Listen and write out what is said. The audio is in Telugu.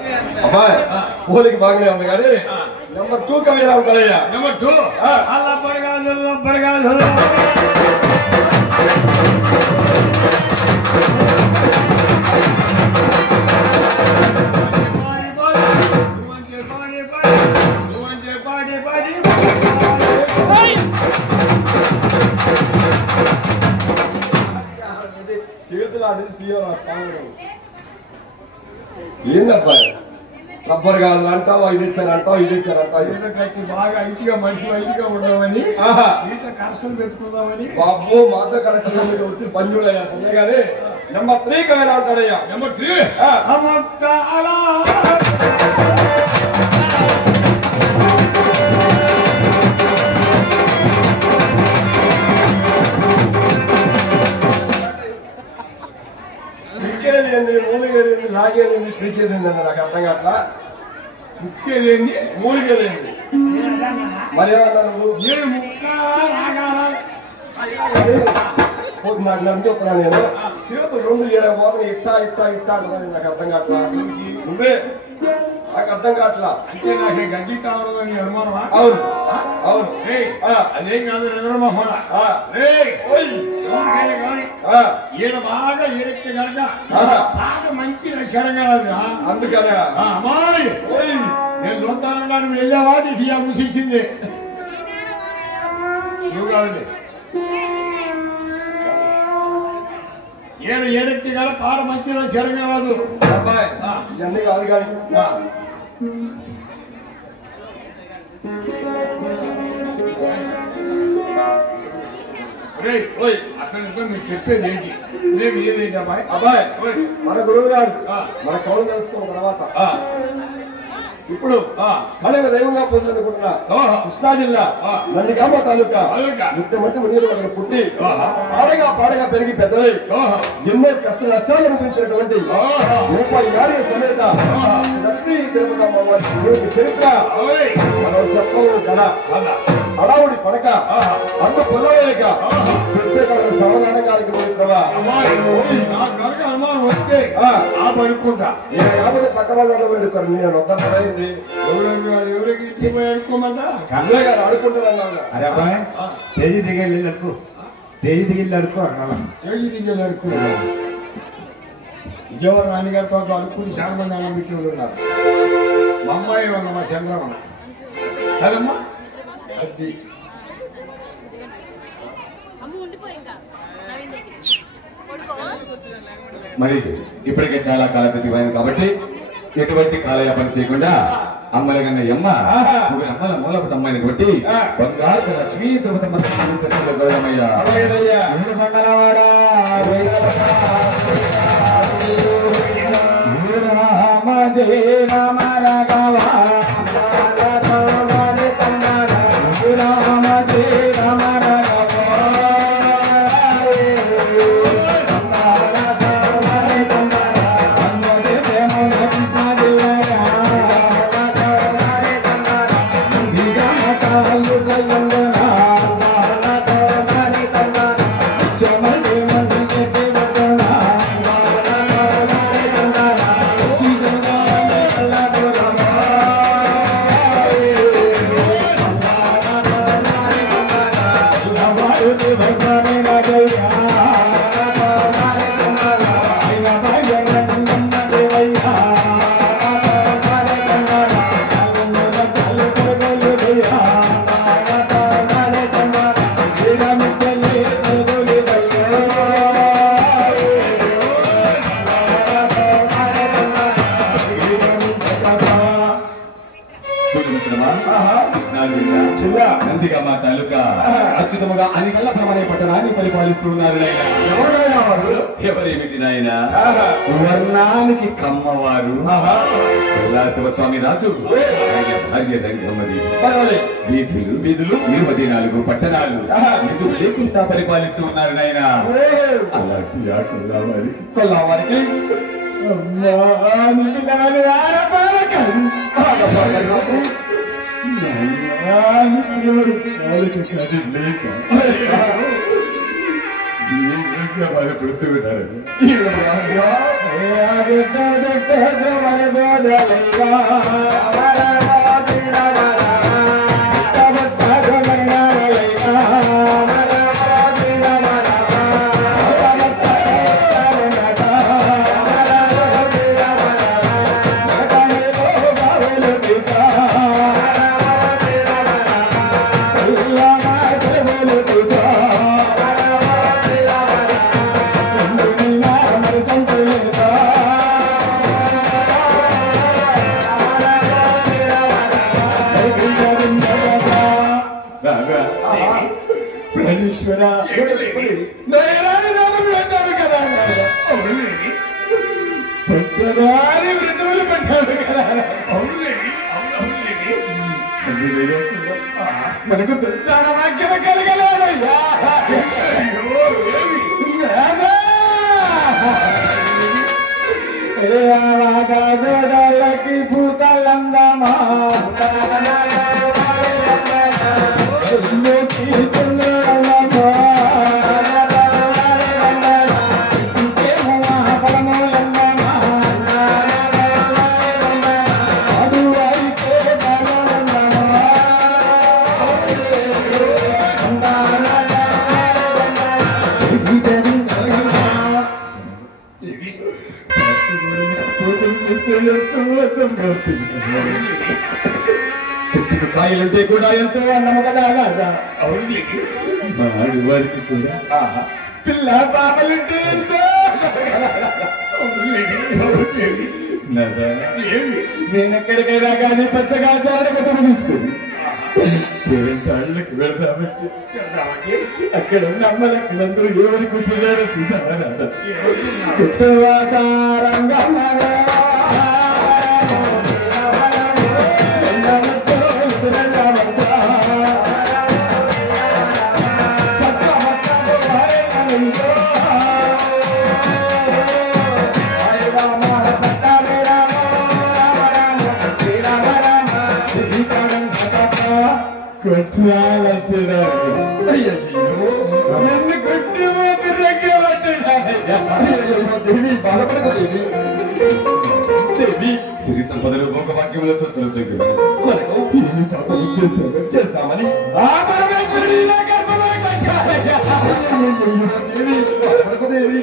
అబ్బాయి ఊరికి బాగానే ఉంది కానీ నెంబర్ 2 కవిలా ఉంటాయ్యా. నెంబర్ 2 అలా పడగాలు చేతులు ఏందబ్బాయి రబ్బర్ గాజు అంటావు, ఇది ఇచ్చానంటావు, ఇది ఇచ్చానంటావు. బాగా ఇంటిగా మనిషి ఇంటిగా ఉండవని ఇంత కష్టం పెట్టుకుందామని బాబు మాతో కలెక్షన్ వచ్చి బంధువులయ్యా కానీ నెంబర్ 3 కవిలా ఉంటాడయ్యా. నెంబర్ 3 అలా మూలిగేది లాగేది పీకేది నాకు అర్థం కాట్లా. ముక్కేదేంది మూలిగేదేంది మరి ఏమన్నా నువ్వు నేను ముక్క నాకు నమ్ముతున్నా నేను చేతులు 2 ఏడా పోతే ఇట్టా అంటున్నాను. నాకు అర్థం కాట్లా. నువ్వే నాకు అర్థం కాట్లా. అంటే నాకు గడ్డి కావాలని అనుమానమా? అవును అవును అదేం కాదు నిద్రమోహన ఈయన బాగా ఏడెక్కి కనుక బాగా మంచి లక్షణంగా అందుకనే అమ్మాయి నేను చూస్తానన్నా నువ్వు వెళ్ళావా నీకు ఇక ముసించింది నువ్వు కావాలి. ఈయన ఏడెక్కి కదా కారు మంచి లక్షణంగా కాదు అబ్బాయి ఇవన్నీ కాదు కానీ అసలు మీరు చెప్పేది ఏంటి? నేను ఏదేంటి అబ్బాయి? అబ్బాయి మన గురువు గారు మన కౌలు తెలుసుకున్న తర్వాత ఇప్పుడు కళిక దైవంగా పొందనుకుంటున్నా కృష్ణా జిల్లా నందిగామ తాలూకా ముఖ్యమంత్రి మునీరు అక్కడ పుట్టి పాడగా పెరిగి పెద్దలై ఎన్నో కష్ట నష్టాలు అనిపించినటువంటి 30 సమేత లక్ష్మీ తిరుపతమ్మ వారి చరిత్ర మనం చెప్పవు కదా. అడావుడి పడక అంత పొల్లలేక చెప్పే సమాధానం కార్యక్రమం అనుమానం వస్తే అనుకుంటా 50 పక్క బజార్లో పెడుతారు. నేను ఒక్కసారి కన్నయ్య గారు ఆడుకుంటున్నాను. అరే అబ్బాయి తేజీ దిగెళ్ళి అడుకో విజయవాడ రాణిగారితో అడుక్కుని చాలా మంది అనిపించి ఉన్నారు. మా అమ్మాయి ఉన్న మా చంద్రమణ కదమ్మా అది మరి ఇప్పటికే చాలా కాలగతిపోయింది కాబట్టి ఎటువంటి కాలయాపన చేయకుండా అమ్మల కన్నా అమ్మల మూలపటి అమ్మాయిని కొట్టి బంగారు లక్ష్మీ నందిగామ తాలూకా అత్యుతముగా అనికల్ల ప్రమాణ పట్టణాన్ని పరిపాలిస్తూ ఉన్నారు. ఎవరేమిటి నాయన వర్ణానికి కమ్మవారు శివస్వామి రాజు భార్య రంగమ్మది వీధులు 24 పట్టణాలు నిధులు లేకుండా పరిపాలిస్తూ ఉన్నారు నాయన. అలాంటి కొల్లవారికి భయపడుతూ ఉన్నారు. పెద్దదారి వృద్ధులు పెట్టాడు కదా మనకు సంతాన వాక్యం కలగలేదయ్యా గోడలకి పూతలందమా చెట్టుకు కాయలంటే కూడా ఎంతో అన్నము కదా మాడి వారికి కూడా పిల్ల పాపలుంటే నేను ఎక్కడికైనా కానీ పచ్చగా జాగ్రత్తగా తీసుకుని తాళ్ళకి వెళ్దామంటే అక్కడ ఉన్న అమ్మలక్కలందరూ ఎవరి కూర్చున్నారో చూసావా సిరి సంపదలు భోగ భాగ్యములతో తొలతొగ్గి చేస్తామని దేవి